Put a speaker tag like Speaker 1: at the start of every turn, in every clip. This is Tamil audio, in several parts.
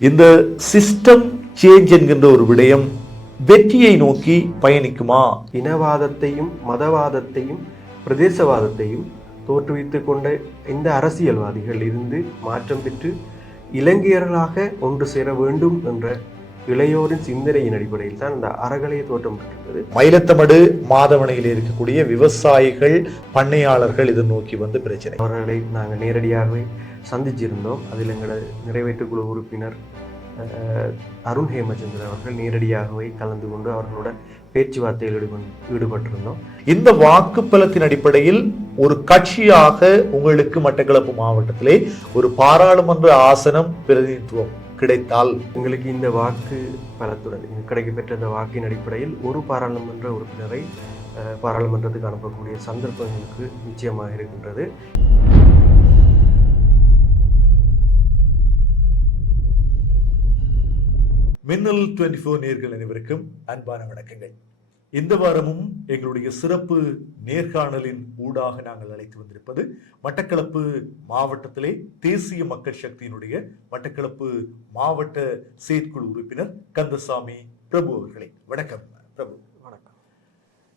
Speaker 1: இந்த சிஸ்டம் சேஞ்ச் என்கின்ற ஒரு விடயம் வெற்றியை நோக்கி பயணிக்குமா?
Speaker 2: இனவாதத்தையும் மதவாதத்தையும் பிரதேசவாதத்தையும் தோற்றுவித்துக் கொண்ட இந்த அரசியல்வாதிகள் இருந்து மாற்றம் பெற்று இலங்கையர்களாக ஒன்று சேர வேண்டும் என்ற இளையோரின் சிந்தனையின் அடிப்படையில் தான் இந்த அறகலையை தோற்றம் பெற்றிருந்தது
Speaker 1: மயிலத்தமடு மாதவனையில் இருக்கக்கூடிய விவசாயிகள் பண்ணையாளர்கள் இதை நோக்கி வந்து பிரச்சனை.
Speaker 2: அவர்களை நாங்கள் நேரடியாகவே சந்திச்சிருந்தோம். அதில் எங்களை நிறைவேற்று குழு உறுப்பினர் அருண் ஹேமச்சந்திரன் அவர்கள் நேரடியாகவே கலந்து கொண்டு அவர்களோட பேச்சுவார்த்தையில் ஈடுபட் ஈடுபட்டிருந்தோம்.
Speaker 1: இந்த வாக்குப்பலத்தின் அடிப்படையில் ஒரு கட்சியாக உங்களுக்கு மட்டக்களப்பு மாவட்டத்திலே ஒரு பாராளுமன்ற ஆசனம் பிரதிநிதித்துவம் கிடைத்தால்
Speaker 2: எங்களுக்கு இந்த வாக்கு பலத்துடன் கிடைக்கப்பெற்ற இந்த வாக்கின் அடிப்படையில் ஒரு பாராளுமன்ற உறுப்பினரை பாராளுமன்றத்துக்கு அனுப்பக்கூடிய சந்தர்ப்பங்களுக்கு நிச்சயமாக இருக்கின்றது.
Speaker 1: மின்னல் டுவெண்ட்டி ஃபோர் நேர்கள் அனைவருக்கும் அன்பான வணக்கங்கள். இந்த வாரமும் எங்களுடைய சிறப்பு நேர்காணலின் ஊடாக நாங்கள் அழைத்து வந்திருப்பது மட்டக்களப்பு மாவட்டத்திலே தேசிய மக்கள் சக்தியினுடைய மட்டக்களப்பு மாவட்ட செயற்குழு உறுப்பினர் கந்தசாமி பிரபு அவர்களே. வணக்கம் பிரபு.
Speaker 2: வணக்கம்.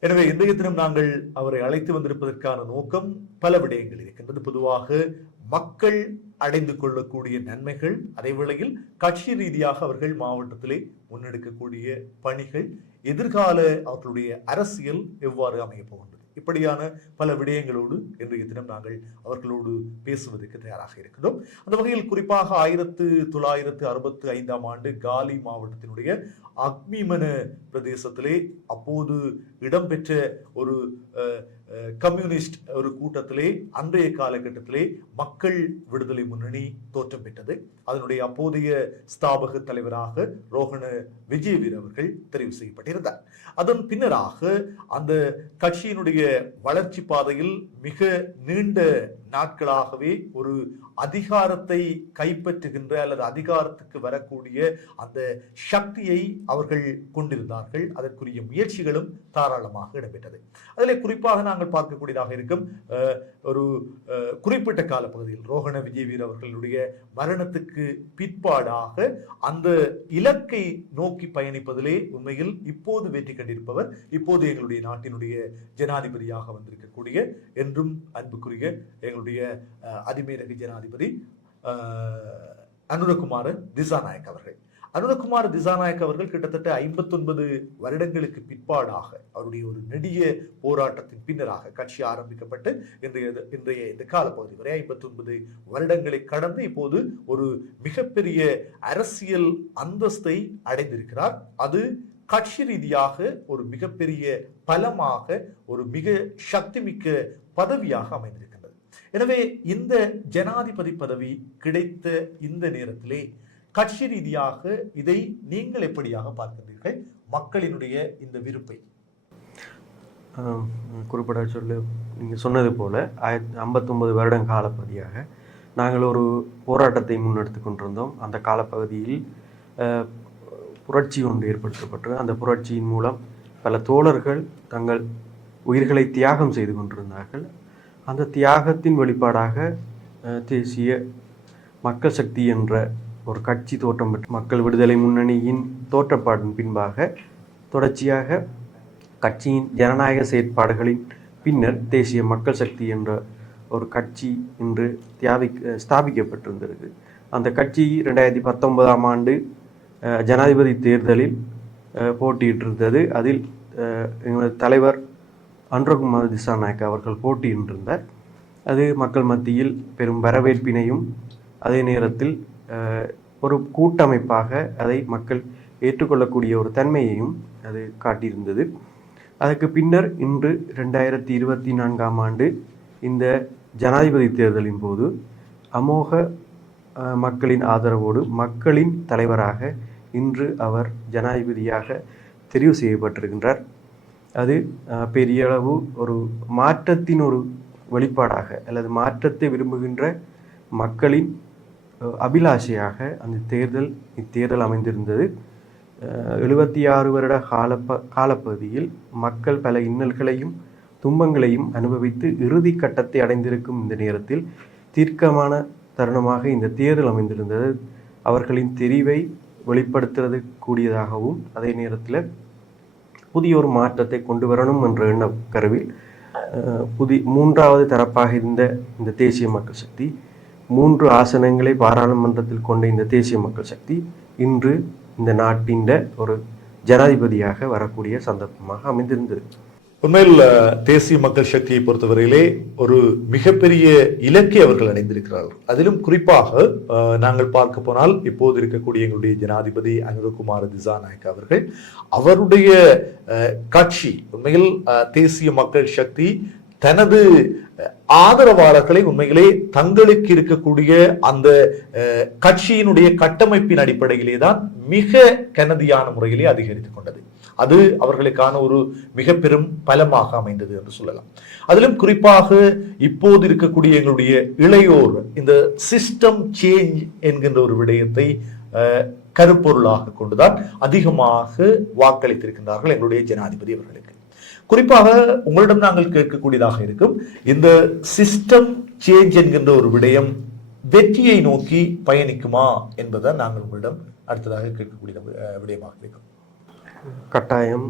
Speaker 1: எனவே இன்றைய தினம் நாங்கள் அவரை அழைத்து வந்திருப்பதற்கான நோக்கம் பல விடயங்கள் இருக்கின்றது. பொதுவாக மக்கள் அடைந்து கொள்ளக்கூடிய நன்மைகள் அதே வேளையில் கட்சி ரீதியாக அவர்கள் மாவட்டத்திலே முன்னெடுக்கக்கூடிய பணிகள் எதிர்கால அவர்களுடைய அரசியல் எவ்வாறு அமையப் போகின்றது? இப்படியான பல விடயங்களோடு இன்றைய தினம் நாங்கள் அவர்களோடு பேசுவதற்கு தயாராக இருக்கிறோம் அந்த வகையில் குறிப்பாக ஆயிரத்து தொள்ளாயிரத்து அறுபத்து ஐந்தாம் ஆண்டு காலி மாவட்டத்தினுடைய அக்மிமன பிரதேசத்திலே அப்போது இடம்பெற்ற ஒரு கம்யூனிஸ்ட் ஒரு கூட்டத்திலே அன்றைய காலகட்டத்திலே மக்கள் விடுதலை முன்னணி தோற்றம் பெற்றது. அதனுடைய அப்போதைய ஸ்தாபக தலைவராக ரோஹண விஜயவீர் அவர்கள் தெரிவு செய்யப்பட்டிருந்தார். அதன் பின்னராக அந்த கட்சியினுடைய வளர்ச்சி பாதையில் மிக நீண்ட நாட்களாகவே ஒரு அதிகாரத்தை கைப்பற்றுகின்ற அல்லது அதிகாரத்துக்கு வரக்கூடிய அந்த சக்தியை அவர்கள் கொண்டிருந்தார்கள். அதற்குரிய முயற்சிகளும் தாராளமாக இடம்பெற்றது. அதில் குறிப்பாக நான் நாங்கள் பார்க்கக்கூடியதாக இருக்கும். ஒரு குறிப்பிட்ட காலப்பகுதியில் ரோஹண விஜயவீர் அவர்களுடைய மரணத்துக்கு பிற்பாடாக அந்த இலக்கை நோக்கி பயணிப்பதிலே உண்மையில் இப்போது வெற்றி கண்டிருப்பவர் இப்போது எங்களுடைய நாட்டினுடைய ஜனாதிபதியாக வந்திருக்கக்கூடிய என்றும் அன்புக்குரிய எங்களுடைய அதிமேரக ஜனாதிபதி அஹ், அனுரகுமார திசாநாயக் அவர்கள். அருணகுமார் திசாநாயக் அவர்கள் கிட்டத்தட்ட ஐம்பத்தொன்பது வருடங்களுக்கு பிற்பாடாக அவருடைய ஒரு நெடிய போராட்டத்தின் பின்னராக கட்சி ஆரம்பிக்கப்பட்டு இன்றைய இன்றைய இந்த காலப்பகுதி வரை ஐம்பத்தொன்பது வருடங்களை கடந்து இப்போது ஒரு மிகப்பெரிய அரசியல் அந்தஸ்தை அடைந்திருக்கிறார். அது கட்சி ரீதியாக ஒரு மிகப்பெரிய பலமாக ஒரு மிக சக்திமிக்க பதவியாக அமைந்திருக்கின்றது. எனவே இந்த ஜனாதிபதி பதவி கிடைத்த இந்த நேரத்திலே கட்சி ரீதியாக இதை நீங்கள் எப்படியாக பார்க்கிறீர்கள் மக்களினுடைய இந்த விருப்பை.
Speaker 2: குறிப்பிட சொல்லு நீங்கள் சொன்னது போல் ஆயிரத்தி ஐம்பத்தொம்பது வருடம் காலப்பகுதியாக நாங்கள் ஒரு போராட்டத்தை முன்னெடுத்து கொண்டிருந்தோம். அந்த காலப்பகுதியில் புரட்சி ஒன்று ஏற்படுத்தப்பட்டது. அந்த புரட்சியின் மூலம் பல தோழர்கள் தங்கள் உயிர்களை தியாகம் செய்து கொண்டிருந்தார்கள். அந்த தியாகத்தின் வெளிப்பாடாக தேசிய மக்கள் சக்தி என்ற ஒரு கட்சி தோற்றம் பெற்று மக்கள் விடுதலை முன்னணியின் தோற்றப்பாடின் பின்பாக தொடர்ச்சியாக கட்சியின் ஜனநாயக செயற்பாடுகளின் பின்னர் தேசிய மக்கள் சக்தி என்ற ஒரு கட்சி இன்று தியாவி ஸ்தாபிக்கப்பட்டிருந்தது அந்த கட்சி ரெண்டாயிரத்தி பத்தொன்பதாம் ஆண்டு ஜனாதிபதி தேர்தலில் போட்டியிட்டிருந்தது. அதில் எங்களது தலைவர் அன்றகுமார் திசாநாயக் அவர்கள் போட்டியிட்டிருந்தார். அது மக்கள் மத்தியில் பெரும் வரவேற்பினையும் அதே நேரத்தில் ஒரு கூட்டமைப்பாக அதை மக்கள் ஏற்றுக்கொள்ளக்கூடிய ஒரு தன்மையையும் அது காட்டியிருந்தது. அதற்கு பின்னர் இன்று ரெண்டாயிரத்தி இருபத்தி நான்காம் ஆண்டு இந்த ஜனாதிபதி தேர்தலின் போது அமோக மக்களின் ஆதரவோடு மக்களின் தலைவராக இன்று அவர் ஜனாதிபதியாக தெரிவு செய்யப்பட்டிருக்கின்றார். அது பெரியளவு பெரிய அளவு ஒரு மாற்றத்தின் ஒரு வெளிப்பாடாக அல்லது மாற்றத்தை விரும்புகின்ற மக்களின் அபிலாஷையாக அந்த தேர்தல் இத்தேர்தல் அமைந்திருந்தது. எழுபத்தி ஆறு வருட காலப்ப காலப்பகுதியில் மக்கள் பல இன்னல்களையும் துன்பங்களையும் அனுபவித்து இறுதி கட்டத்தை அடைந்திருக்கும் இந்த நேரத்தில் தீர்க்கமான தருணமாக இந்த தேர்தல் அமைந்திருந்தது. அவர்களின் தெரிவை வெளிப்படுத்துறது கூடியதாகவும் அதே நேரத்தில் புதிய ஒரு மாற்றத்தை கொண்டு வரணும் என்ற எண்ண கருவில் புதி மூன்றாவது தரப்பாக இருந்த இந்த தேசிய மக்கள் சக்தி மூன்று ஆசனங்களை பாராளுமன்றத்தில் கொண்ட இந்த தேசிய மக்கள் சக்தி இன்று இந்த நாட்டின் ஒரு ஜனாதிபதியாக வரக்கூடிய சந்தர்ப்பமாக அமைந்திருந்தது.
Speaker 1: உண்மையில் தேசிய மக்கள் சக்தியை பொறுத்தவரையிலே ஒரு மிகப்பெரிய இலக்கை அவர்கள் அடைந்திருக்கிறார்கள். அதிலும் குறிப்பாக நாங்கள் பார்க்க போனால் இப்போது இருக்கக்கூடிய எங்களுடைய ஜனாதிபதி அனுரகுமார் திசாநாயக் அவர்கள் அவருடைய அஹ், கட்சி உண்மையில் தேசிய மக்கள் சக்தி தனது ஆதரவாளர்களை உண்மையிலே தங்களுக்கு இருக்கக்கூடிய அந்த கட்சியினுடைய கட்டமைப்பின் அடிப்படையிலே தான் மிக கனதியான முறையிலே அதிகரித்துக் கொண்டது. அது அவர்களுக்கான ஒரு மிக பெரும் பலமாக அமைந்தது என்று சொல்லலாம். அதிலும் குறிப்பாக இப்போது இருக்கக்கூடிய எங்களுடைய இளையோர் இந்த சிஸ்டம் சேஞ்ச் என்கின்ற ஒரு விடயத்தை கருப்பொருளாக கொண்டுதான் அதிகமாக வாக்களித்திருக்கின்றார்கள் எங்களுடைய ஜனாதிபதி அவர்களுக்கு. குறிப்பாக உங்களிடம் நாங்கள் கேட்கக்கூடியதாக இருக்கும் இந்த சிஸ்டம் சேஞ்ச் என்கின்ற ஒரு விடயம் வெற்றியை நோக்கி பயணிக்குமா என்பதை நாங்கள் உங்களிடம் அடுத்ததாக கேட்கக்கூடிய விடயமாக இருக்கும்.
Speaker 2: கட்டாயம்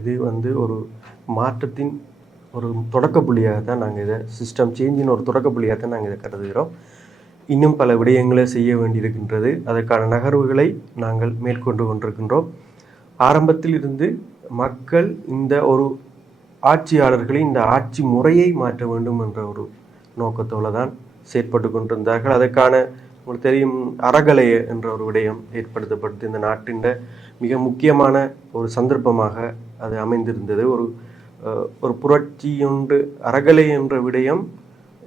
Speaker 2: இது வந்து ஒரு மாற்றத்தின் ஒரு தொடக்க புள்ளியாக தான் நாங்கள் இதை சிஸ்டம் சேஞ்சின் ஒரு தொடக்க புள்ளியாக தான் நாங்கள் இதை கருதுகிறோம். இன்னும் பல விடயங்களை செய்ய வேண்டியிருக்கின்றது. அதற்கான நகர்வுகளை நாங்கள் மேற்கொண்டு கொண்டிருக்கின்றோம். ஆரம்பத்தில் இருந்து மக்கள் இந்த ஒரு ஆட்சியாளர்களை இந்த ஆட்சி முறையை மாற்ற வேண்டும் என்ற ஒரு நோக்கத்தோடு தான் செயற்பட்டு கொண்டிருந்தார்கள். அதற்கான உங்களுக்கு தெரியும் அறகலைய என்ற ஒரு விடயம் ஏற்படுத்தப்பட்டு இந்த நாட்டின் மிக முக்கியமான ஒரு சந்தர்ப்பமாக அது அமைந்திருந்தது. ஒரு ஒரு புரட்சி ஒன்று அறகலை என்ற விடயம்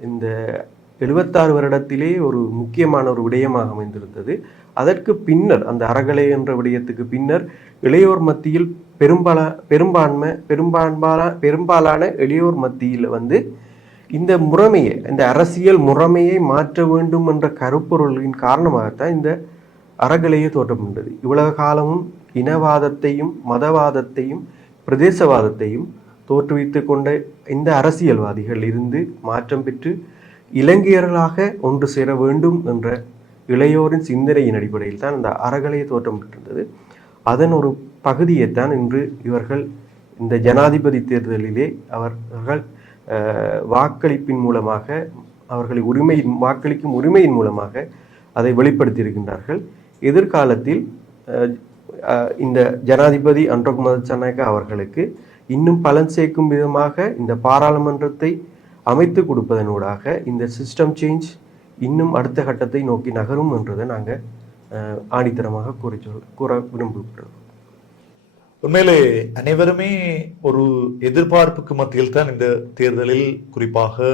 Speaker 2: இந்த எழுபத்தாறு வருடத்திலே ஒரு முக்கியமான ஒரு விடயமாக அமைந்திருந்தது. அதற்கு பின்னர் அந்த அறகலை என்ற விடயத்துக்கு பின்னர் இளையோர் மத்தியில் பெரும்பால பெரும்பான்மை பெரும்பான்பால பெரும்பாலான இளையோர் மத்தியில் வந்து இந்த முறைமையை இந்த அரசியல் முறைமையை மாற்ற வேண்டும் என்ற கருப்பொருளின் காரணமாகத்தான் இந்த அறகலையே தோற்றப்பட்டது இவ்வளவு காலமும் இனவாதத்தையும் மதவாதத்தையும் பிரதேசவாதத்தையும் தோற்றுவித்து கொண்ட இந்த அரசியல்வாதிகள் இருந்து மாற்றம் பெற்று இலங்கையர்களாக ஒன்று சேர வேண்டும் என்ற இளையோரின் சிந்தனையின் அடிப்படையில் தான் இந்த அறகலையை தோற்றம் பெற்றிருந்தது. அதன் ஒரு பகுதியைத்தான் இன்று இவர்கள் இந்த ஜனாதிபதி தேர்தலிலே அவர்கள் வாக்களிப்பின் மூலமாக அவர்களை உரிமையின் வாக்களிக்கும் உரிமையின் மூலமாக அதை வெளிப்படுத்தியிருக்கின்றார்கள். எதிர்காலத்தில் இந்த ஜனாதிபதி அன்றகுமார் சனாயக்கா அவர்களுக்கு இன்னும் பலன் சேர்க்கும் விதமாக இந்த பாராளுமன்றத்தை அமைத்து கொடுப்பதனூடாக இந்த சிஸ்டம் சேஞ்ச் இன்னும் அடுத்த கட்டத்தை நோக்கி நகரும் என்றதை நாங்கள் ஆணித்தரமாக கூறி சொல் கூற விரும்புகிறோம்.
Speaker 1: உண்மையிலே அனைவருமே ஒரு எதிர்பார்ப்புக்கு மத்தியில் தான் இந்த தேர்தலில் குறிப்பாக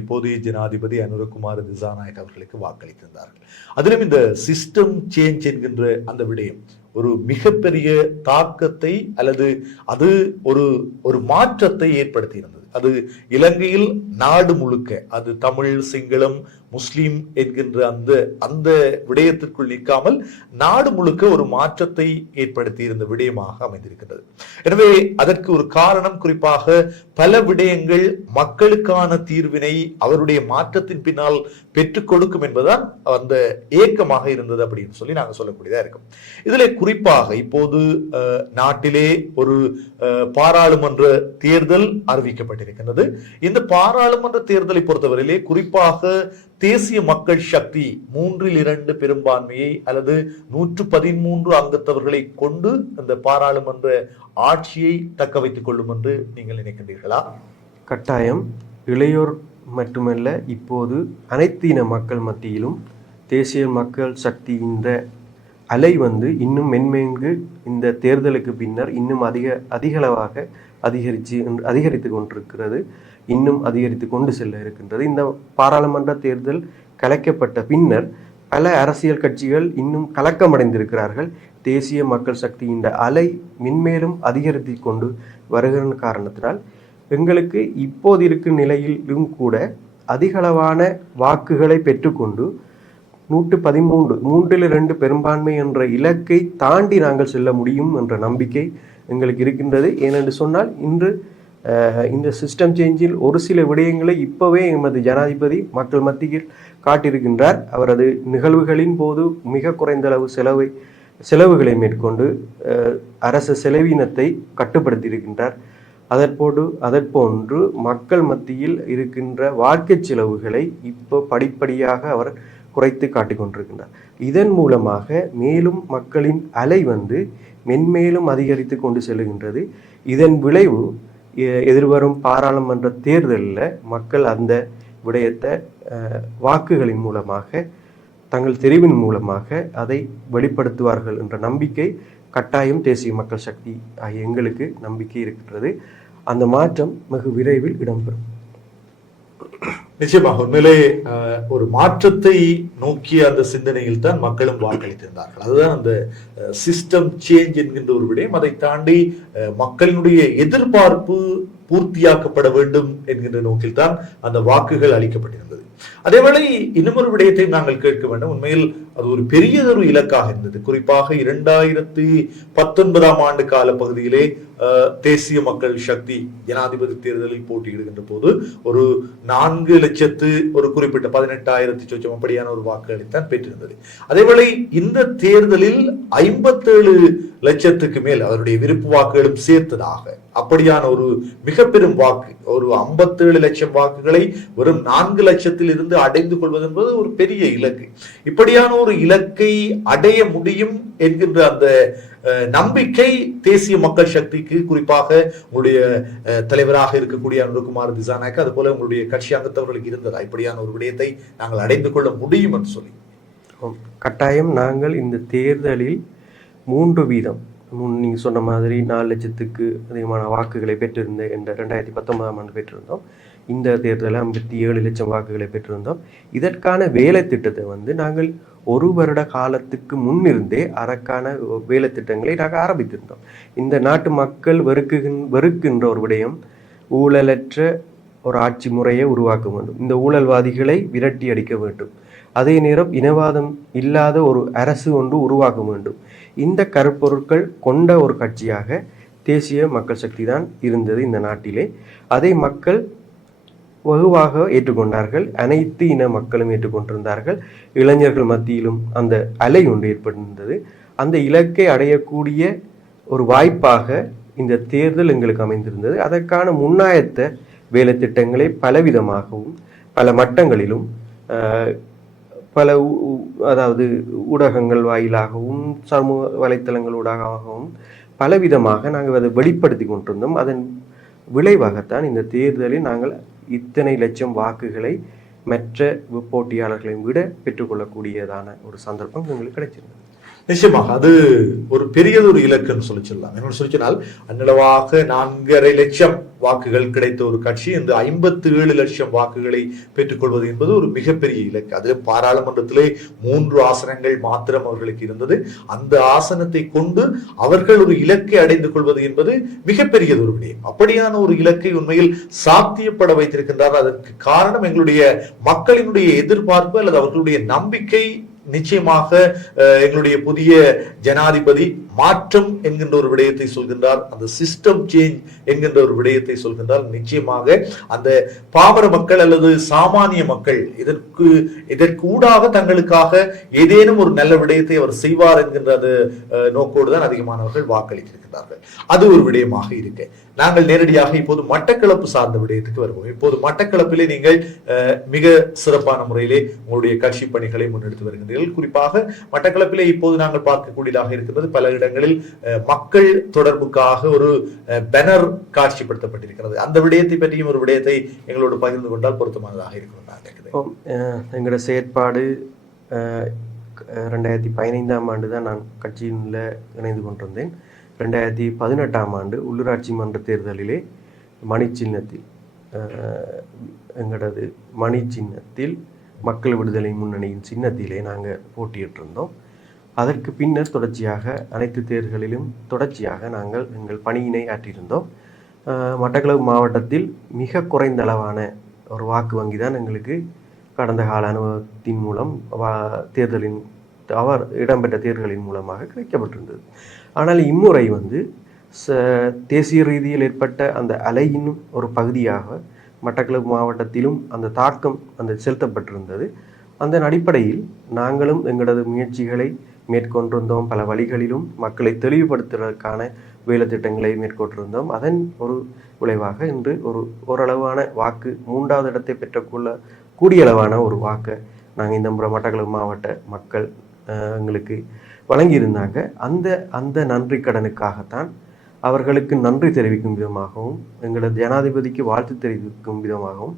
Speaker 1: இப்போதைய ஜனாதிபதி அனுரகுமார் திசாநாயக் அவர்களுக்கு வாக்களித்திருந்தார்கள். அதிலும் இந்த சிஸ்டம் சேஞ்ச் என்கின்ற அந்த விடயம் ஒரு மிகப்பெரிய தாக்கத்தை அல்லது அது ஒரு ஒரு மாற்றத்தை ஏற்படுத்தி இருந்தது அது இலங்கையில் நாடு முழுக்க அது தமிழ் சிங்களம் முஸ்லீம் என்கின்ற அந்த அந்த விடயத்திற்குள் நிற்காமல் நாடு முழுக்க ஒரு மாற்றத்தை ஏற்படுத்தி இருந்த விடயமாக அமைந்திருக்கின்றது. எனவே அதற்கு ஒரு காரணம் குறிப்பாக பல விடயங்கள் மக்களுக்கான தீர்வினை அவருடைய மாற்றத்தின் பின்னால் பெற்றுக் கொடுக்கும் என்பதுதான் அந்த ஏக்கமாக இருந்தது அப்படின்னு சொல்லி நாங்கள் சொல்லக்கூடியதா இருக்கும். இதுல குறிப்பாக இப்போது நாட்டிலே ஒரு பாராளுமன்ற தேர்தல் அறிவிக்கப்பட்டிருக்கின்றது. இந்த பாராளுமன்ற தேர்தலை பொறுத்தவரையிலே குறிப்பாக தேசிய மக்கள் சக்தி மூன்றில் இரண்டு பெரும்பான்மையை அல்லது நூற்று பதிமூன்று அங்கத்தவர்களை கொண்டு அந்த பாராளுமன்ற ஆட்சியை தக்க வைத்துக் கொள்ளும் என்று நீங்கள் நினைக்கின்றீர்களா?
Speaker 2: கட்டாயம். இளையோர் மட்டுமல்ல இப்போது அனைத்து இன மக்கள் மத்தியிலும் தேசிய மக்கள் சக்தி இந்த அலை வந்து இன்னும் மென்மேங்கு இந்த தேர்தலுக்கு பின்னர் இன்னும் அதிக அதிகளவாக அதிகரித்து அதிகரித்து கொண்டிருக்கிறது. இன்னும் அதிகரித்து கொண்டு செல்ல இருக்கின்றது. இந்த பாராளுமன்ற தேர்தல் கலைக்கப்பட்ட பின்னர் பல அரசியல் கட்சிகள் இன்னும் கலக்கமடைந்திருக்கிறார்கள். தேசிய மக்கள் சக்தி இந்த அலை மென்மேலும் அதிகரித்து கொண்டு வருகிற காரணத்தினால் எங்களுக்கு இப்போது இருக்கும் நிலையிலும் கூட அதிகளவான வாக்குகளை பெற்றுக்கொண்டு நூற்று பதிமூன்று மூன்றில் இரண்டு பெரும்பான்மை என்ற இலக்கை தாண்டி நாங்கள் செல்ல முடியும் என்ற நம்பிக்கை எங்களுக்கு இருக்கின்றது. ஏனென்று சொன்னால் இன்று இந்த சிஸ்டம் சேஞ்சில் ஒரு சில விடயங்களை இப்போவே எமது ஜனாதிபதி மக்கள் மத்தியில் காட்டியிருக்கின்றார். அவரது நிகழ்வுகளின் போது மிக குறைந்த அளவு செலவை செலவுகளை மேற்கொண்டு அரசு அரச செலவினத்தை கட்டுப்படுத்தியிருக்கின்றார். அதற்போடு அதற்போன்று மக்கள் மத்தியில் இருக்கின்ற வாழ்க்கை செலவுகளை இப்போ படிப்படியாக அவர் குறைத்து காட்டிக் கொண்டிருக்கின்றார். இதன் மூலமாக மேலும் மக்களின் அலை வந்து மென்மேலும் அதிகரித்து கொண்டு செல்கின்றது இதன் விளைவு எதிர்வரும் பாராளுமன்ற தேர்தலில் மக்கள் அந்த விடயத்தை வாக்குகளின் மூலமாக தங்கள் தெரிவின் மூலமாக அதை வெளிப்படுத்துவார்கள் என்ற நம்பிக்கை கட்டாயம் தேசிய மக்கள் சக்தி ஆகிய எங்களுக்கு நம்பிக்கை இருக்கின்றது. அந்த மாற்றம் வெகு விரைவில் இடம்பெறும்.
Speaker 1: நிச்சயமாக உண்மையிலே ஒரு மாற்றத்தை நோக்கிய அந்த சிந்தனையில் தான் மக்களும் வாக்களித்திருந்தார்கள். அதுதான் அந்த சிஸ்டம் சேஞ்ச் என்கின்ற ஒரு விடயம். அதை தாண்டி அஹ், மக்களினுடைய எதிர்பார்ப்பு பூர்த்தியாக்கப்பட வேண்டும் என்கின்ற நோக்கில் தான் அந்த வாக்குகள் அளிக்கப்பட்டிருந்தது. அதேவேளை இன்னமொரு விடயத்தை நாங்கள் கேட்க வேண்டும். உண்மையில் அது ஒரு பெரியதொரு இலக்காக இருந்தது. குறிப்பாக இரண்டாயிரத்தி பத்தொன்பதாம் ஆண்டு கால பகுதியிலே தேசிய மக்கள் சக்தி ஜனாதிபதி தேர்தலில் போட்டியிடுகின்ற போது ஒரு நான்கு லட்சத்து ஒரு குறிப்பிட்ட பதினெட்டாயிரத்தி சொச்சம் அப்படியான ஒரு வாக்குகளைத்தான் பெற்றிருந்தது. அதேவேளை இந்த தேர்தலில் ஐம்பத்தேழு லட்சத்துக்கு மேல் அவருடைய விருப்பு வாக்குகளும் சேர்த்ததாக அப்படியான ஒரு மிக பெரும் வாக்கு ஒரு ஐம்பத்தேழு லட்சம் வாக்குகளை வெறும் நான்கு லட்சத்து இருந்து அடைந்து கொள்வது என்பது ஒரு பெரிய இலக்கு. இப்படியான ஒரு இலக்கை அடைய முடியும் என்கின்ற அந்த நம்பிக்கை தேசிய மக்கள் சக்திக்கு குறிப்பாக உங்களுடைய தலைவராக இருக்கக்கூடிய அனுகுமார் திசாநாயக் அது போல உங்களுடைய கட்சி அங்கத்தவர்களுக்கு இருந்ததா? இப்படியான ஒரு விடயத்தை நாங்கள் அடைந்து கொள்ள முடியும் என்று சொல்லி.
Speaker 2: கட்டாயம் நாங்கள் இந்த தேர்தலில் மூன்று வீதம் முன் நீங்கள் சொன்ன மாதிரி நாலு லட்சத்துக்கு அதிகமான வாக்குகளை பெற்றிருந்த என்ற ரெண்டாயிரத்தி பத்தொன்பதாம் ஆண்டு பெற்றிருந்தோம். இந்த தேர்தலில் ஐம்பத்தி ஏழு லட்சம் வாக்குகளை பெற்றிருந்தோம். இதற்கான வேலை திட்டத்தை வந்து நாங்கள் ஒரு வருட காலத்துக்கு முன்னிருந்தே அதற்கான வேலை திட்டங்களை நாங்கள் ஆரம்பித்திருந்தோம். இந்த நாட்டு மக்கள் வெறுக்குகின் வெறுக்கின்ற ஒரு விடயம் ஊழலற்ற ஒரு ஆட்சி முறையை உருவாக்க வேண்டும். இந்த ஊழல்வாதிகளை விரட்டி அடிக்க வேண்டும். அதே நேரம் இனவாதம் இல்லாத ஒரு அரசு ஒன்று உருவாக்க வேண்டும். இந்த கருப்பொருட்கள் கொண்ட ஒரு கட்சியாக தேசிய மக்கள் சக்தி தான் இருந்தது இந்த நாட்டிலே. அதை மக்கள் வலுவாக ஏற்றுக்கொண்டார்கள். அனைத்து இன மக்களும் ஏற்றுக்கொண்டிருந்தார்கள். இளைஞர்கள் மத்தியிலும் அந்த அலை ஒன்று ஏற்பட்டிருந்தது. அந்த இலக்கை அடையக்கூடிய ஒரு வாய்ப்பாக இந்த தேர்தல் எங்களுக்கு அமைந்திருந்தது. அதற்கான முன்னாயத்த வேலை திட்டங்களை பலவிதமாகவும் பல மட்டங்களிலும் பல அதாவது ஊடகங்கள் வாயிலாகவும் சமூக வலைத்தளங்கள் ஊடகமாகவும் பலவிதமாக நாங்கள் அதை வெளிப்படுத்தி கொண்டிருந்தோம். அதன் விளைவாகத்தான் இந்த தேர்தலில் நாங்கள் இத்தனை லட்சம் வாக்குகளை மற்ற போட்டியாளர்களையும் விட பெற்றுக்கொள்ளக்கூடியதான ஒரு சந்தர்ப்பம் உங்களுக்கு கிடைச்சிருந்தது.
Speaker 1: நிச்சயமாக அது ஒரு பெரியதொரு இலக்குன்னு சொல்லி சொல்லலாம். என்ன சொல்லி சொன்னால் அந்நிலவாக நான்கரை லட்சம் வாக்குகள் கிடைத்த ஒரு கட்சி இந்த ஐம்பத்தி ஏழு லட்சம் வாக்குகளை பெற்றுக்கொள்வது என்பது ஒரு மிகப்பெரிய இலக்கு. அது பாராளுமன்றத்திலே மூன்று ஆசனங்கள் மாத்திரம் அவர்களுக்கு இருந்தது. அந்த ஆசனத்தை கொண்டு அவர்கள் ஒரு இலக்கை அடைந்து கொள்வது என்பது மிகப்பெரியது ஒரு விடயம். அப்படியான ஒரு இலக்கை உண்மையில் சாத்தியப்பட வைத்திருக்கின்றார் அதற்கு காரணம் எங்களுடைய மக்களினுடைய எதிர்பார்ப்பு அல்லது அவர்களுடைய நம்பிக்கை நிச்சயமாக அஹ், எங்களுடைய புதிய ஜனாதிபதி மாற்றம் என்கின்ற ஒரு விடயத்தை சொல்கின்றார். அந்த சிஸ்டம் சேஞ்ச் என்கின்ற ஒரு விடயத்தை சொல்கின்றார். நிச்சயமாக அந்த பாமர மக்கள் அல்லது சாமானிய மக்கள் இதற்கு இதற்கூடாக தங்களுக்காக ஏதேனும் ஒரு நல்ல விடயத்தை அவர் செய்வார் என்கின்ற அது அஹ், நோக்கோடு தான் அதிகமானவர்கள் வாக்களித்திருக்கிறார்கள் அது ஒரு விடயமாக இருக்கு. நாங்கள் நேரடியாக இப்போது மட்டக்களப்பு சார்ந்த விடயத்துக்கு வருவோம். இப்போது மட்டக்களப்பிலே நீங்கள் மிக சிறப்பான முறையிலே உங்களுடைய கட்சி பணிகளை முன்னெடுத்து வருகின்றீர்கள். குறிப்பாக மட்டக்களப்பிலே இப்போது நாங்கள் பார்க்கக்கூடியதாக இருக்கிறது பல இடங்களில் மக்கள் தொடர்புக்காக ஒரு பேனர் காட்சிப்படுத்தப்பட்டிருக்கிறது. அந்த விடயத்தை பற்றியும் ஒரு விடயத்தை எங்களோடு பகிர்ந்து கொண்டால் பொருத்தமானதாக இருக்கும். நான் நினைக்கிறேன்
Speaker 2: எங்களோட செயற்பாடு ரெண்டாயிரத்தி பதினைந்தாம் ஆண்டு தான் நான் கட்சியில் இணைந்து கொண்டிருந்தேன். ரெண்டாயிரத்தி பதினெட்டாம் ஆண்டு உள்ளூராட்சி மன்ற தேர்தலிலே மணி சின்னத்தில் எங்களது மணி சின்னத்தில் மக்கள் விடுதலை முன்னணியின் சின்னத்திலே நாங்கள் போட்டியிட்டிருந்தோம். அதற்கு பின்னர் தொடர்ச்சியாக அனைத்து தேர்தலிலும் தொடர்ச்சியாக நாங்கள் எங்கள் பணியினை ஆற்றியிருந்தோம். மட்டக்களவு மாவட்டத்தில் மிக குறைந்த அளவான ஒரு வாக்கு வங்கி தான் எங்களுக்கு கடந்த கால அனுபவத்தின் மூலம் வா தேர்தலின் அவர் இடம்பெற்ற தேர்தலின் மூலமாக கிடைக்கப்பட்டிருந்தது. ஆனால் இம்முறை வந்து ச தேசிய ரீதியில் ஏற்பட்ட அந்த அலையின் ஒரு பகுதியாக மட்டக்களப்பு மாவட்டத்திலும் அந்த தாக்கம் அந்த செலுத்தப்பட்டிருந்தது. அந்த அடிப்படையில் நாங்களும் எங்களது முயற்சிகளை மேற்கொண்டிருந்தோம். பல வழிகளிலும் மக்களை தெளிவுபடுத்துவதற்கான வேலை திட்டங்களை மேற்கொண்டிருந்தோம். அதன் ஒரு விளைவாக இன்று ஒரு ஓரளவான வாக்கு மூன்றாவது இடத்தை பெற்றுக்கொள்ள கூடிய அளவான ஒரு வாக்கை நாங்கள் இந்த முறை மட்டக்களப்பு மாவட்ட மக்கள் எங்களுக்கு வழங்கியிருந்தாங்க. அந்த அந்த நன்றி கடனுக்காகத்தான் அவர்களுக்கு நன்றி தெரிவிக்கும் விதமாகவும் எங்களது ஜனாதிபதிக்கு வாழ்த்து தெரிவிக்கும் விதமாகவும்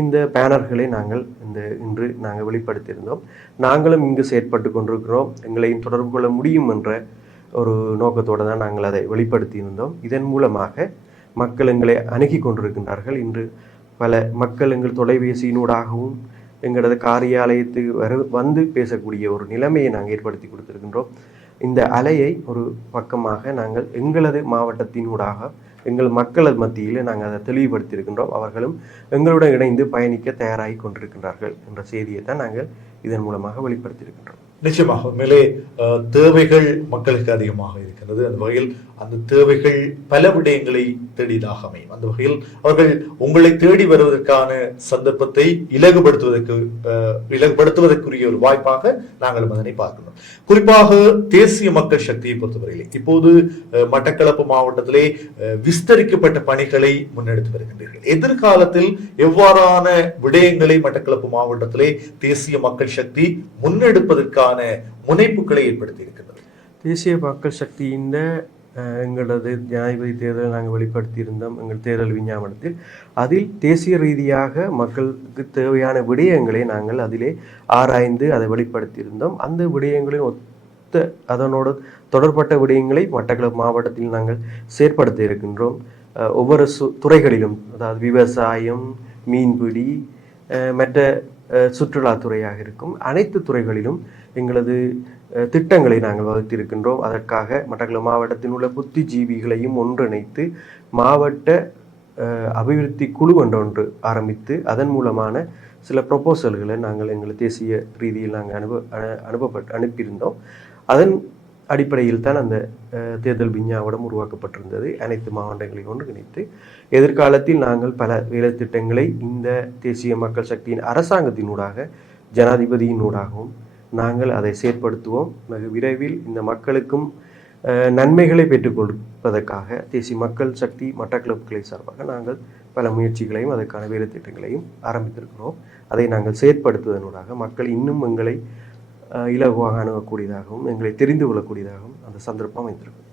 Speaker 2: இந்த பேனர்களை நாங்கள் இந்த இன்று நாங்கள் வெளிப்படுத்தியிருந்தோம். நாங்களும் இங்கு செயற்பட்டு கொண்டிருக்கிறோம். எங்களையும் தொடர்பு கொள்ள முடியும் என்ற ஒரு நோக்கத்தோடு தான் நாங்கள் அதை வெளிப்படுத்தியிருந்தோம். இதன் மூலமாக மக்கள் எங்களை அணுகி கொண்டிருக்கின்றார்கள். இன்று பல மக்கள் எங்கள் தொலைபேசியினூடாகவும் எங்களது காரியாலயத்துக்கு வர வந்து பேசக்கூடிய ஒரு நிலைமையை நாங்கள் ஏற்படுத்தி கொடுத்துருக்கின்றோம். இந்த அலையை ஒரு பக்கமாக நாங்கள் எங்களது மாவட்டத்தினூடாக எங்கள் மக்களது மத்தியில் நாங்கள் அதை தெளிவுபடுத்தியிருக்கின்றோம். அவர்களும் எங்களுடன் இணைந்து பயணிக்க தயாராகி கொண்டிருக்கின்றார்கள் என்ற செய்தியை தான் நாங்கள் இதன் மூலமாக வெளிப்படுத்தியிருக்கின்றோம்.
Speaker 1: நிச்சயமாக உண்மையிலே தேவைகள் மக்களுக்கு அதிகமாக இருக்கிறது அந்த வகையில் அந்த தேவைகள் பல விடயங்களை தேடியதாக அமையும். அந்த வகையில் அவர்கள் உங்களை தேடி வருவதற்கான சந்தர்ப்பத்தை இலகுபடுத்துவதற்கு இலகுபடுத்துவதற்குரிய ஒரு வாய்ப்பாக நாங்கள் அதனை பார்க்கிறோம். குறிப்பாக தேசிய மக்கள் சக்தியை பொறுத்தவரையிலே இப்போது மட்டக்களப்பு மாவட்டத்திலே விஸ்தரிக்கப்பட்ட பணிகளை முன்னெடுத்து வருகின்றீர்கள். எதிர்காலத்தில் எவ்வாறான விடயங்களை மட்டக்களப்பு மாவட்டத்திலே தேசிய மக்கள் சக்தி முன்னெடுப்பதற்கான முனைப்புகளை ஏற்படுத்தி இருக்கிறது
Speaker 2: தேசிய மக்கள் சக்தியின் இந்த எங்களது ஜனாதிபதி தேர்தலை நாங்கள் வெளிப்படுத்தியிருந்தோம் எங்கள் தேர்தல் விஞ்ஞாபனத்தில். அதில் தேசிய ரீதியாக மக்களுக்கு தேவையான விடயங்களை நாங்கள் அதிலே ஆராய்ந்து அதை வெளிப்படுத்தியிருந்தோம். அந்த விடயங்களின் ஒத்த அதனோடு தொடர்பட்ட விடயங்களை மட்டக்களப்பு மாவட்டத்தில் நாங்கள் செயற்படுத்த இருக்கின்றோம். ஒவ்வொரு சு துறைகளிலும் அதாவது விவசாயம் மீன்பிடி மற்ற சுற்றுலாத்துறையாக இருக்கும் அனைத்து துறைகளிலும் எங்களது திட்டங்களை நாங்கள் வகுத்திருக்கின்றோம். அதற்காக மட்டக்களப்பு மாவட்டத்தில் உள்ள புத்திஜீவிகளையும் ஒன்றிணைத்து மாவட்ட அபிவிருத்தி குழு ஒன்று ஒன்று ஆரம்பித்து அதன் மூலமான சில ப்ரொபோசல்களை நாங்கள் எங்கள் தேசிய ரீதியில் நாங்கள் அனுப அனு- அனுப்பப்பட்டு அனுப்பியிருந்தோம். அதன் அடிப்படையில் தான் அந்த தேர்தல் விஞ்ஞாபனம் உருவாக்கப்பட்டிருந்தது. அனைத்து மாவட்டங்களையும் ஒன்றிணைத்து எதிர்காலத்தில் நாங்கள் பல வேலை திட்டங்களை இந்த தேசிய மக்கள் சக்தியின் அரசாங்கத்தினூடாக ஜனாதிபதியினூடாகவும் நாங்கள் அதை செயற்படுத்துவோம். மிக விரைவில் இந்த மக்களுக்கும் நன்மைகளை பெற்றுக் கொடுப்பதற்காக தேசிய மக்கள் சக்தி மட்டக்களப்பு கிளப்புகளை சார்பாக நாங்கள் பல முயற்சிகளையும் அதற்கான வேலை திட்டங்களையும் ஆரம்பித்திருக்கிறோம். அதை நாங்கள் செயற்படுத்துவதனூடாக மக்கள் இன்னும் எங்களை இலகுவாக அணுகக்கூடியதாகவும் எங்களை தெரிந்து கொள்ளக்கூடியதாகவும் அந்த சந்தர்ப்பம் அமைந்திருக்கும்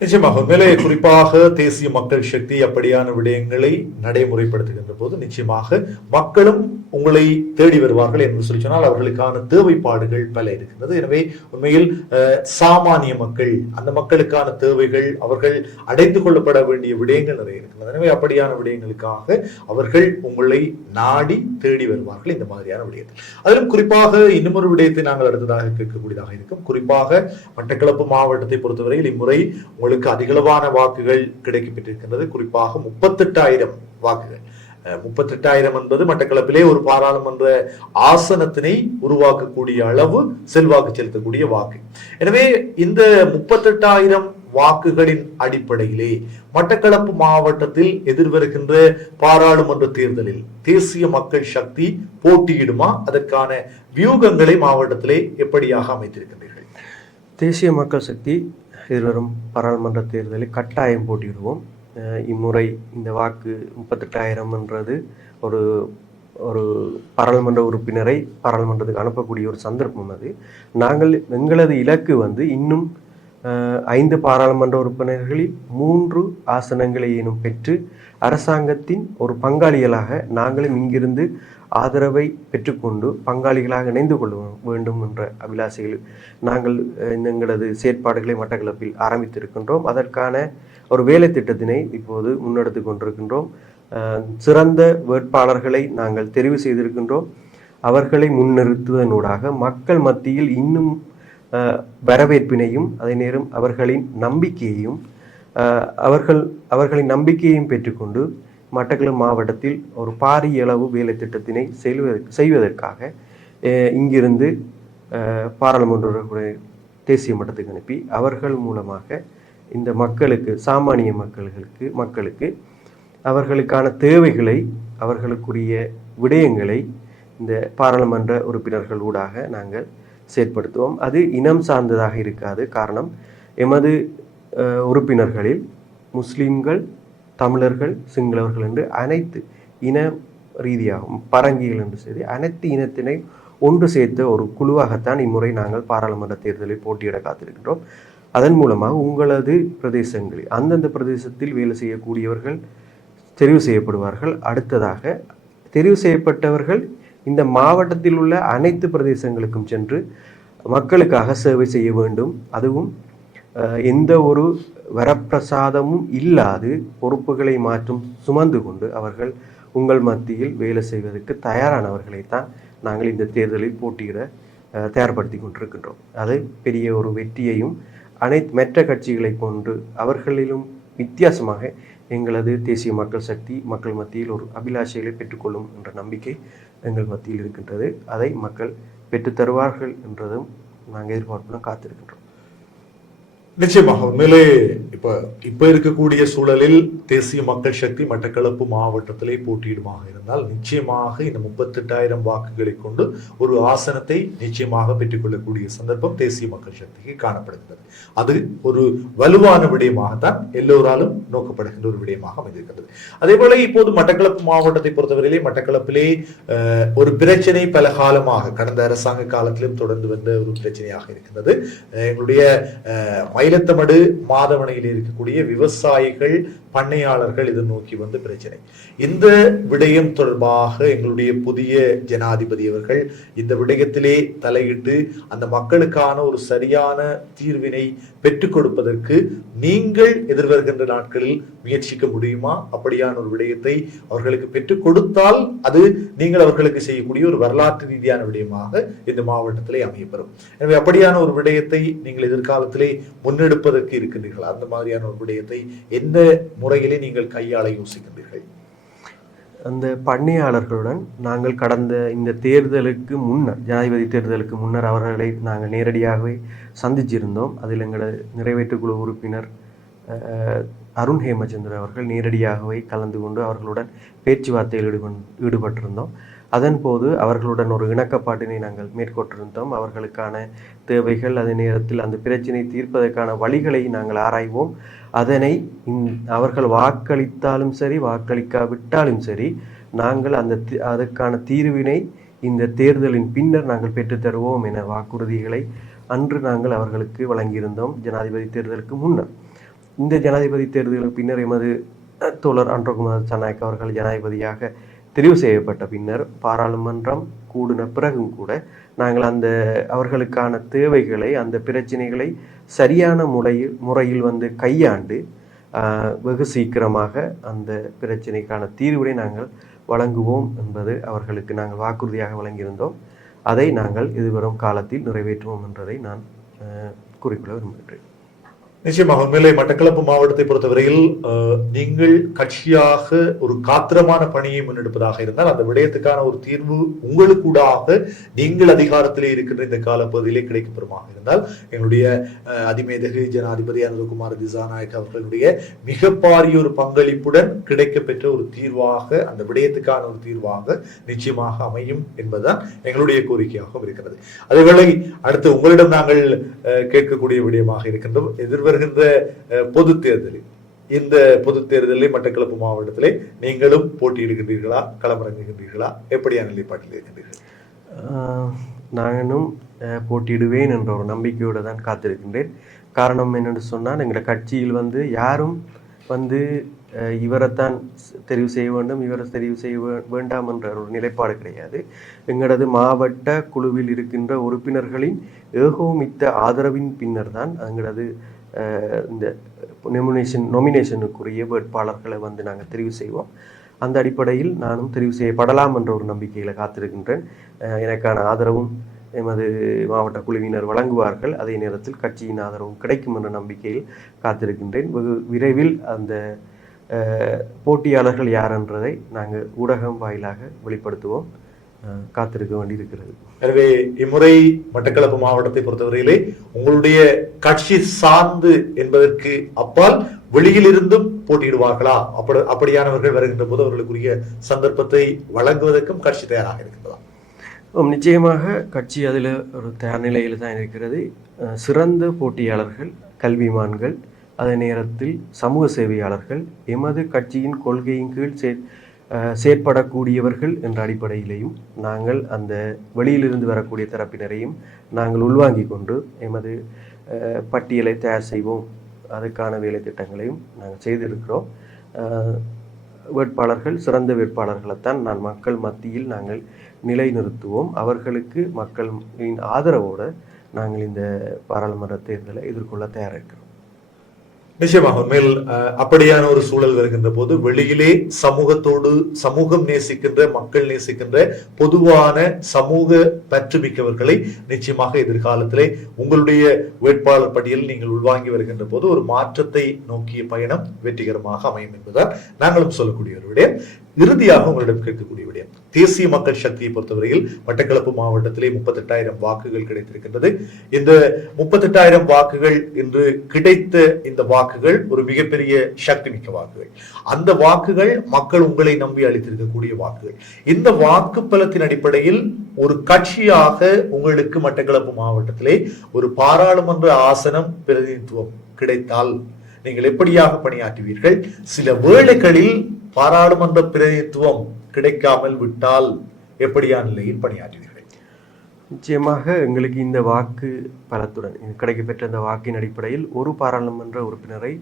Speaker 1: நிச்சயமாக உண்மையிலே குறிப்பாக தேசிய மக்கள் சக்தி அப்படியான விடயங்களை நடைமுறைப்படுத்துகின்ற போது நிச்சயமாக மக்களும் உங்களை தேடி வருவார்கள் என்று சொல்லி சொன்னால் அவர்களுக்கான தேவைப்பாடுகள் பல இருக்கின்றது. எனவே உண்மையில் சாமானிய மக்கள் அந்த மக்களுக்கான தேவைகள் அவர்கள் அடைந்து கொள்ளப்பட வேண்டிய விடயங்கள் நிறைய இருக்கின்றன எனவே அப்படியான விடயங்களுக்காக அவர்கள் உங்களை நாடி தேடி வருவார்கள் இந்த மாதிரியான விடயத்தில் அதிலும் குறிப்பாக இன்னும் விடயத்தை நாங்கள் அடுத்ததாக கேட்கக்கூடியதாக இருக்கும். குறிப்பாக மட்டக்களப்பு மாவட்டத்தை பொறுத்தவரையில் இம்முறை உங்களுக்கு அதிகளவான வாக்குகள் கிடைக்கப்பட்டிருக்கின்றது. குறிப்பாக முப்பத்தெட்டாயிரம் வாக்குகள். முப்பத்தெட்டாயிரம் என்பது மட்டக்களப்பிலே ஒரு பாராளுமன்ற ஆசனத்தினை உருவாக்கக்கூடிய அளவு செல்வாக்கு செலுத்தக்கூடிய வாக்கு. எனவே இந்த முப்பத்தெட்டாயிரம் வாக்குகளின் அடிப்படையிலே மட்டக்களப்பு மாவட்டத்தில் எதிர்வருகின்ற பாராளுமன்ற தேர்தலில் தேசிய மக்கள் சக்தி போட்டியிடுமா? அதற்கான வியூகங்களை மாவட்டத்திலே எப்படியாக அமைத்திருக்கின்றீர்கள்?
Speaker 2: தேசிய மக்கள் சக்தி எதிர்வரும் பாராளுமன்ற தேர்தலில் கட்டாயம் போட்டியிடுவோம். இம்முறை இந்த வாக்கு முப்பத்தெட்டாயிரம்ன்றது ஒரு ஒரு பாராளுமன்ற உறுப்பினரை பாராளுமன்றத்துக்கு அனுப்பக்கூடிய ஒரு சந்தர்ப்பம் அது. நாங்கள் எங்களது இலக்கு வந்து இன்னும் ஐந்து பாராளுமன்ற உறுப்பினர்களில் மூன்று ஆசனங்களை ஏனும் பெற்று அரசாங்கத்தின் ஒரு பங்காளிகளாக நாங்களும் இங்கிருந்து ஆதரவை பெற்றுக்கொண்டு பங்காளிகளாக இணைந்து கொள்ள வேண்டும் என்ற அபிலாஷையில் நாங்கள் எங்களது செயற்பாடுகளை மட்டக்களப்பில் ஆரம்பித்திருக்கின்றோம். அதற்கான ஒரு வேலை திட்டத்தினை இப்போது முன்னெடுத்து கொண்டிருக்கின்றோம். சிறந்த வேட்பாளர்களை நாங்கள் தெரிவு செய்திருக்கின்றோம். அவர்களை முன்னிறுத்துவதனூடாக மக்கள் மத்தியில் இன்னும் வரவேற்பினையும் அதே நேரம் அவர்களின் நம்பிக்கையையும் அவர்கள் அவர்களின் நம்பிக்கையையும் பெற்றுக்கொண்டு மட்டக்களப்பு மாவட்டத்தில் ஒரு பாரிய அளவு வேலை திட்டத்தினை செய்வதற்காக இங்கிருந்து பாராளுமன்ற தேசிய மட்டத்துக்கு அனுப்பி அவர்கள் மூலமாக இந்த மக்களுக்கு சாமானிய மக்களுக்கு மக்களுக்கு அவர்களுக்கான தேவைகளை அவர்களுக்குரிய விடயங்களை இந்த பாராளுமன்ற உறுப்பினர்கள் ஊடாக நாங்கள் செயற்படுத்துவோம். அது இனம் சார்ந்ததாக இருக்காது. காரணம் எமது உறுப்பினர்களில் முஸ்லீம்கள் தமிழர்கள் சிங்களவர்கள் என்று அனைத்து இன ரீதியாகவும் பரங்கிகள் என்று சரி அனைத்து இனத்தினை ஒன்று சேர்த்த ஒரு குழுவாகத்தான் இம்முறை நாங்கள் பாராளுமன்ற தேர்தலில் போட்டியிட காத்திருக்கின்றோம் அதன் மூலமாக உங்களது பிரதேசங்களில் அந்தந்த பிரதேசத்தில் வேலை செய்யக்கூடியவர்கள் தெரிவு செய்யப்படுவார்கள். அடுத்ததாக தெரிவு செய்யப்பட்டவர்கள் இந்த மாவட்டத்தில் உள்ள அனைத்து பிரதேசங்களுக்கும் சென்று மக்களுக்காக சேவை செய்ய வேண்டும். அதுவும் எந்த ஒரு வரப்பிரசாதமும் இல்லாது பொறுப்புகளை மாற்றும் சுமந்து கொண்டு அவர்கள் உங்கள் மத்தியில் வேலை செய்வதற்கு தயாரானவர்களைத்தான் நாங்கள் இந்த தேர்தலில் போட்டியிட தயார்படுத்தி கொண்டிருக்கின்றோம். அது பெரிய ஒரு வெற்றியையும் அனைத்து மற்ற கட்சிகளை கொண்டு அவர்களிலும் வித்தியாசமாக எங்களது தேசிய மக்கள் சக்தி மக்கள் மத்தியில் ஒரு அபிலாஷைகளை பெற்றுக்கொள்ளும் என்ற நம்பிக்கை எங்கள் மத்தியில் இருக்கின்றது. அதை மக்கள் பெற்றுத்தருவார்கள் என்றதும் நாங்கள் எதிர்பார்ப்புடன் காத்திருக்கின்றோம்.
Speaker 1: நிச்சயமாக உண்மையிலே இப்ப இப்ப இருக்கக்கூடிய சூழலில் தேசிய மக்கள் சக்தி மட்டக்களப்பு மாவட்டத்திலே போட்டியிடுமாக இருந்தால் நிச்சயமாக இந்த முப்பத்தெட்டாயிரம் வாக்குகளை கொண்டு ஒரு ஆசனத்தை நிச்சயமாக பெற்றுக்கொள்ளக்கூடிய சந்தர்ப்பம் தேசிய மக்கள் சக்திக்கு காணப்படுகிறது அது ஒரு வலுவான விடயமாகத்தான் எல்லோராலும் நோக்கப்படுகின்ற ஒரு விடயமாக அமைந்திருக்கிறது அதே போல இப்போது மட்டக்களப்பு மாவட்டத்தை பொறுத்தவரையிலே மட்டக்களப்பிலே ஒரு பிரச்சனை பல காலமாக கடந்த அரசாங்க காலத்திலும் தொடர்ந்து வந்த ஒரு பிரச்சனையாக இருக்கின்றது. எங்களுடைய மயிலத்தமடு மாதவனையில் இருக்கக்கூடிய விவசாயிகள் பண்ணையாளர்கள் இது நோக்கி வந்து பிரச்சனை. இந்த விடயம் தொடர்பாக எங்களுடைய புதிய ஜனாதிபதி அவர்கள் இந்த விடயத்திலே தலையிட்டு அந்த மக்களுக்கான ஒரு சரியான தீர்வினை பெற்றுக் கொடுப்பதற்கு நீங்கள் எதிர்வருகின்ற நாட்களில் முயற்சிக்க முடியுமா? அப்படியான ஒரு விடயத்தை அவர்களுக்கு பெற்றுக் கொடுத்தால் அது நீங்கள் அவர்களுக்கு செய்யக்கூடிய ஒரு வரலாற்று ரீதியான விடயமாக இந்த மாவட்டத்திலே அமையப்பெறும். எனவே அப்படியான ஒரு விடயத்தை நீங்கள் எதிர்காலத்திலே முன்னெடுப்பதற்கு இருக்கின்றீர்கள்? அந்த மாதிரியான ஒரு விடயத்தை என்ன முறையிலே நீங்கள் கையாள யோசிக்கின்றீர்கள்.
Speaker 2: அந்த பண்ணையாளர்களுடன் நாங்கள் கடந்த இந்த தேர்தலுக்கு முன்னர் ஜனாதிபதி தேர்தலுக்கு முன்னர் அவர்களை நாங்கள் நேரடியாகவே சந்திச்சிருந்தோம். அதில் எங்களது நிறைவேற்றுக்குழு உறுப்பினர் அஹ், அருண் ஹேமச்சந்திரன் அவர்கள் நேரடியாகவே கலந்து கொண்டு அவர்களுடன் பேச்சுவார்த்தையில் ஈடுபண் ஈடுபட்டிருந்தோம். அதன் போது அவர்களுடன் ஒரு இணக்கப்பாட்டினை நாங்கள் மேற்கொண்டிருந்தோம். அவர்களுக்கான தேவைகள் அதே நேரத்தில் அந்த பிரச்சினை தீர்ப்பதற்கான வழிகளை நாங்கள் ஆராய்வோம். அதனை இந்- அவர்கள் வாக்களித்தாலும் சரி வாக்களிக்காவிட்டாலும் சரி நாங்கள் அந்த அதற்கான தீர்வினை இந்த தேர்தலின் பின்னர் நாங்கள் பெற்றுத்தருவோம் என வாக்குறுதிகளை அன்று நாங்கள் அவர்களுக்கு வழங்கியிருந்தோம் ஜனாதிபதி தேர்தலுக்கு முன்னர். இந்த ஜனாதிபதி தேர்தலுக்கு பின்னர் எமது தோழர் அன்றகுமார் சனாயக் அவர்கள் ஜனாதிபதியாக தெரிவு செய்யப்பட்ட பின்னர் பாராளுமன்றம் கூடின பிறகும் கூட நாங்கள் அந்த அவர்களுக்கான தேவைகளை அந்த பிரச்சனைகளை சரியான முறையில் முறையில் வந்து கையாண்டு வெகு சீக்கிரமாக அந்த பிரச்சனைக்கான தீர்வினை நாங்கள் வழங்குவோம் என்பது அவர்களுக்கு நாங்கள் வாக்குறுதியாக வழங்கியிருந்தோம். அதை நாங்கள் எதிர்வரும் காலத்தில் நிறைவேற்றுவோம் என்றதை நான் குறிப்பிட விரும்புகிறேன்
Speaker 1: நிச்சயமாக உண்மையிலே மட்டக்களப்பு மாவட்டத்தை பொறுத்தவரையில் நீங்கள் கட்சியாக ஒரு காத்திரமான பணியை முன்னெடுப்பதாக இருந்தால் அந்த விடயத்துக்கான ஒரு தீர்வு உங்களுக்கூடாக நீங்கள் அதிகாரத்திலே இருக்கின்ற இந்த காலப்பகுதியிலே கிடைக்கப்பெறுமாக இருந்தால் எங்களுடைய அதிமேதகு ஜனாதிபதி அனந்தகுமார் திசாநாயக் அவர்களுடைய மிக பாரிய ஒரு பங்களிப்புடன் கிடைக்கப்பெற்ற ஒரு தீர்வாக அந்த விடயத்துக்கான ஒரு தீர்வாக நிச்சயமாக அமையும் என்பதுதான் எங்களுடைய கோரிக்கையாகவும் இருக்கிறது. அதேவேளை அடுத்து உங்களிடம் நாங்கள் அஹ், கேட்கக்கூடிய விடயமாக இருக்கின்றோம் எதிர்வரும் வருகின்ற பொது தேர்தலில். இந்த பொது தேர்தலில் மட்டக்களப்பு மாவட்டத்திலே நீங்களும் போட்டியிடுகின்றீர்களா? களமிறங்குகின்றீர்களா? எப்படியான நிலைப்பாட்டில் இருக்கின்றீர்கள்?
Speaker 2: நானும் போட்டியிடுவேன் என்ற ஒரு நம்பிக்கையோடு தான் காத்திருக்கின்றேன். காரணம் என்னென்னு சொன்னால் எங்களோட கட்சியில் வந்து யாரும் வந்து இவரைத்தான் தெரிவு செய்ய வேண்டும் இவரை தெரிவு செய்ய வேண்டாம் என்ற ஒரு நிலைப்பாடு கிடையாது. எங்களது மாவட்ட குழுவில் இருக்கின்ற உறுப்பினர்களின் ஏகோமித்த ஆதரவின் பின்னர் தான் எங்களது இந்த நெமினேஷன் நொமினேஷனுக்குரிய வேட்பாளர்களை வந்து நாங்கள் தெரிவு செய்வோம். அந்த அடிப்படையில் நானும் தெரிவு செய்யப்படலாம் என்ற ஒரு நம்பிக்கையில் காத்திருக்கின்றேன். எனக்கான ஆதரவும் எமது மாவட்ட குழுவினர் வழங்குவார்கள். அதே நேரத்தில் கட்சியின் ஆதரவும் கிடைக்கும் என்ற நம்பிக்கையில் காத்திருக்கின்றேன். வெகு விரைவில் அந்த போட்டியாளர்கள் யார் என்றதை நாங்கள் ஊடகம் வாயிலாக வெளிப்படுத்துவோம். காத்திருக்க வேண்டியிருக்கிறது.
Speaker 1: எனவே இம்முறை மட்டக்களப்பு மாவட்டத்தை பொறுத்தவரையிலே உங்களுடைய கட்சி சார்ந்து என்பதற்கு அப்பால் வெளியிலிருந்தும் போட்டியிடுவார்களா? அப்படி அப்படியானவர்கள் வருகின்ற போது அவர்களுக்குரிய சந்தர்ப்பத்தை வழங்குவதற்கும் கட்சி தயாராக இருக்கின்றதா?
Speaker 2: நிச்சயமாக கட்சி அதில் ஒரு தயார் நிலையில் தான் இருக்கிறது. சிறந்த போட்டியாளர்கள் கல்விமான்கள் அதே நேரத்தில் சமூக சேவையாளர்கள் எமது கட்சியின் கொள்கையின் கீழ் செயற்படக்கூடியவர்கள் என்ற அடிப்படையிலையும் நாங்கள் அந்த வெளியிலிருந்து வரக்கூடிய தரப்பினரையும் நாங்கள் உள்வாங்கி கொண்டு எமது பட்டியலை தயார் செய்வோம். அதுக்கான வேலை திட்டங்களையும் நாங்கள் செய்திருக்கிறோம். வேட்பாளர்கள் சிறந்த வேட்பாளர்களைத்தான் நான் மக்கள் மத்தியில் நாங்கள் நிலைநிறுத்துவோம். அவர்களுக்கு மக்களின் ஆதரவோடு நாங்கள் இந்த பாராளுமன்ற தேர்தலை எதிர்கொள்ள தயாராக இருக்கிறோம்.
Speaker 1: நிச்சயமாக உண்மையில் அப்படியான ஒரு சூழல் வருகின்ற போது வெளியிலே சமூகத்தோடு சமூகம் நேசிக்கின்ற மக்கள் நேசிக்கின்ற பொதுவான சமூக பற்றுமிக்கவர்களை நிச்சயமாக எதிர்காலத்திலே உங்களுடைய வேட்பாளர் பட்டியலில் நீங்கள் உள்வாங்கி வருகின்ற போது ஒரு மாற்றத்தை நோக்கிய பயணம் வெற்றிகரமாக அமையும் என்பதுதான் நாங்களும் சொல்லக்கூடிய ஒரு விடயம். இறுதியாக உங்களிடம் கேட்கக்கூடிய விடயம். தேசிய மக்கள் சக்தியை பொறுத்தவரையில் மட்டக்களப்பு மாவட்டத்திலே முப்பத்தெட்டாயிரம் வாக்குகள் கிடைத்திருக்கின்றது. இந்த முப்பத்தெட்டாயிரம் வாக்குகள் என்று கிடைத்த இந்த வாக்குகள் ஒரு மிகப்பெரிய சக்தி மிக்க வாக்குகள். அந்த வாக்குகள் மக்கள் உங்களை நம்பி அளித்திருக்கக்கூடிய வாக்குகள். இந்த வாக்கு பலத்தின் அடிப்படையில் ஒரு கட்சியாக உங்களுக்கு மட்டக்களப்பு மாவட்டத்திலே ஒரு பாராளுமன்ற ஆசனம் பிரதிநிதித்துவம் கிடைத்தால் நீங்கள் எப்படியாக பணியாற்றுவீர்கள்? சில வேளைகளில் பாராளுமன்ற பிரதிநிதித்துவம் கிடைக்காமல் விட்டால் எப்படியான நிலையில் பணியாற்றுவீர்கள்?
Speaker 2: நிச்சயமாக எங்களுக்கு இந்த வாக்கு பலத்துடன் கிடைக்கப்பெற்ற இந்த வாக்கின் அடிப்படையில் ஒரு பாராளுமன்ற உறுப்பினரை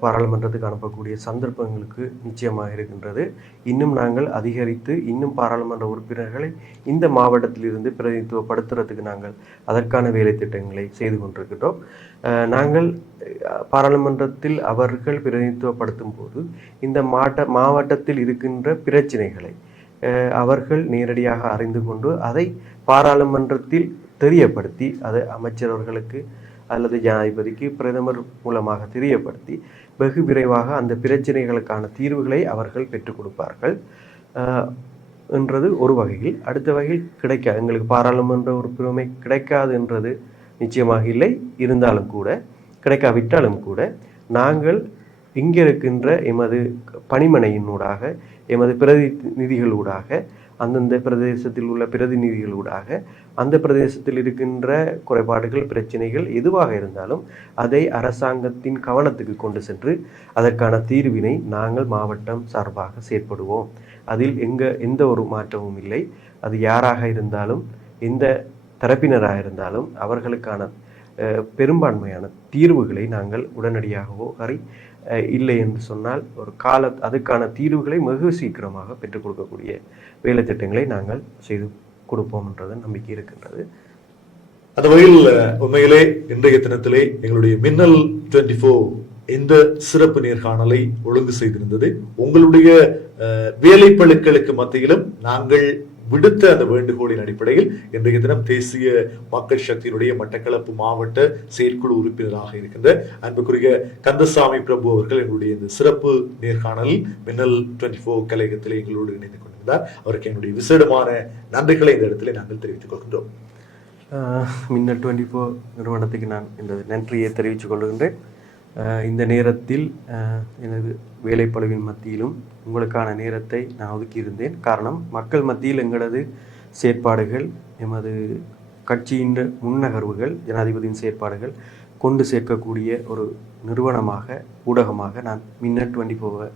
Speaker 2: பாராளுமன்றத்துக்கு அனுப்பக்கூடிய சந்தர்ப்பங்களுக்கு நிச்சயமாக இருக்கின்றது. இன்னும் நாங்கள் அதிகரித்து இன்னும் பாராளுமன்ற உறுப்பினர்களை இந்த மாவட்டத்திலிருந்து பிரதிநிதித்துவப்படுத்துறதுக்கு நாங்கள் அதற்கான வேலை திட்டங்களை செய்து கொண்டிருக்கிறோம் நாங்கள் பாராளுமன்றத்தில் அவர்கள் பிரதிநிதித்துவப்படுத்தும் போது இந்த மாட்ட மாவட்டத்தில் இருக்கின்ற பிரச்சினைகளை அவர்கள் நேரடியாக அறிந்து கொண்டு அதை பாராளுமன்றத்தில் தெரியப்படுத்தி அதை அமைச்சர் அவர்களுக்கு அல்லது ஜனாதிபதிக்கு பிரதமர் மூலமாக தெரியப்படுத்தி வெகு விரைவாக அந்த பிரச்சனைகளுக்கான தீர்வுகளை அவர்கள் பெற்றுக் கொடுப்பார்கள். என்றது ஒரு வகையில். அடுத்த வகையில் கிடைக்காது. எங்களுக்கு பாராளுமன்ற உறுப்பினமை கிடைக்காது என்றது நிச்சயமாக இல்லை. இருந்தாலும் கூட கிடைக்காவிட்டாலும் கூட நாங்கள் இங்கே இருக்கின்ற எமது பணிமனையினூடாக எமது பிரதிநிதிகளூடாக அந்தந்த பிரதேசத்தில் உள்ள பிரதிநிதிகளூடாக அந்த பிரதேசத்தில் இருக்கின்ற குறைபாடுகள் பிரச்சனைகள் எதுவாக இருந்தாலும் அதை அரசாங்கத்தின் கவனத்துக்கு கொண்டு சென்று அதற்கான தீர்வினை நாங்கள் மாவட்டம் சார்பாக செயற்படுவோம். அதில் எங்க எந்த ஒரு மாற்றமும் இல்லை. அது யாராக இருந்தாலும் எந்த தரப்பினராக இருந்தாலும் அவர்களுக்கான பெரும்பான்மையான தீர்வுகளை நாங்கள் உடனடியாகவோ அறி இல்லை என்று சொன்னால் ஒரு கால அதுக்கான தீர்வுகளை மிக சீக்கிரமாக பெற்றுக் கொடுக்கக்கூடிய வேலை திட்டங்களை நாங்கள் செய்து கொடுப்போம் நம்பிக்கை இருக்கின்றது.
Speaker 1: அந்த வகையில் உண்மையிலே இன்றைய தினத்திலே எங்களுடைய மின்னல் டுவெண்ட்டி ஃபோர் இந்த சிறப்பு நேர்காணலை ஒழுங்கு செய்திருந்தது உங்களுடைய வேலைப்பழுக்களுக்கு மத்தியிலும் நாங்கள் விடுத்த அந்த வேண்டுகோளின் அடிப்படையில் இன்றைய தினம் தேசிய மக்கள் சக்தியினுடைய மட்டக்களப்பு மாவட்ட செயற்குழு உறுப்பினராக இருக்கின்ற அன்புக்குரிய கந்தசாமி பிரபு அவர்கள் எங்களுடைய இந்த சிறப்பு நேர்காணல் மின்னல் டுவெண்ட்டி ஃபோர் கலையகத்திலே எங்களோடு இணைந்து கொண்டிருந்தார். அவருக்கு எங்களுடைய விசேடமான நன்றிகளை இந்த இடத்திலே நாங்கள் தெரிவித்துக் கொள்கின்றோம்.
Speaker 2: மின்னல் டுவெண்ட்டி ஃபோர் நிறுவனத்துக்கு நான் இந்த நன்றியை தெரிவித்துக் கொள்கின்றேன். இந்த நேரத்தில் எனது வேலைப்பளுவின் மத்தியிலும் உங்களுக்கான நேரத்தை நான் ஒதுக்கியிருந்தேன். காரணம் மக்கள் மத்தியில் எங்களது செயற்பாடுகள் எமது கட்சியின் முன்னகர்வுகள் ஜனாதிபதியின் செயற்பாடுகள் கொண்டு சேர்க்கக்கூடிய ஒரு நிறுவனமாக ஊடகமாக நான் மின்னட் டுவெண்ட்டி ஃபோரை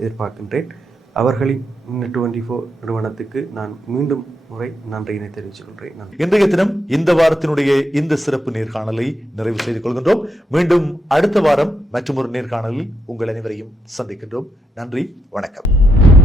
Speaker 2: எதிர்பார்க்கின்றேன். அவர்களின் மின்னட் டுவெண்ட்டி ஃபோர் நிறுவனத்துக்கு நான் மீண்டும் முறை நன்றியினை தெரிவித்துக் கொள்கிறேன். நன்றி.
Speaker 1: இன்றைய தினம் இந்த வாரத்தினுடைய இந்த சிறப்பு நேர்காணலை நிறைவு செய்து கொள்கின்றோம். மீண்டும் அடுத்த வாரம் மற்றொரு நேர்காணலில் உங்கள் அனைவரையும் சந்திக்கின்றோம். நன்றி வணக்கம்.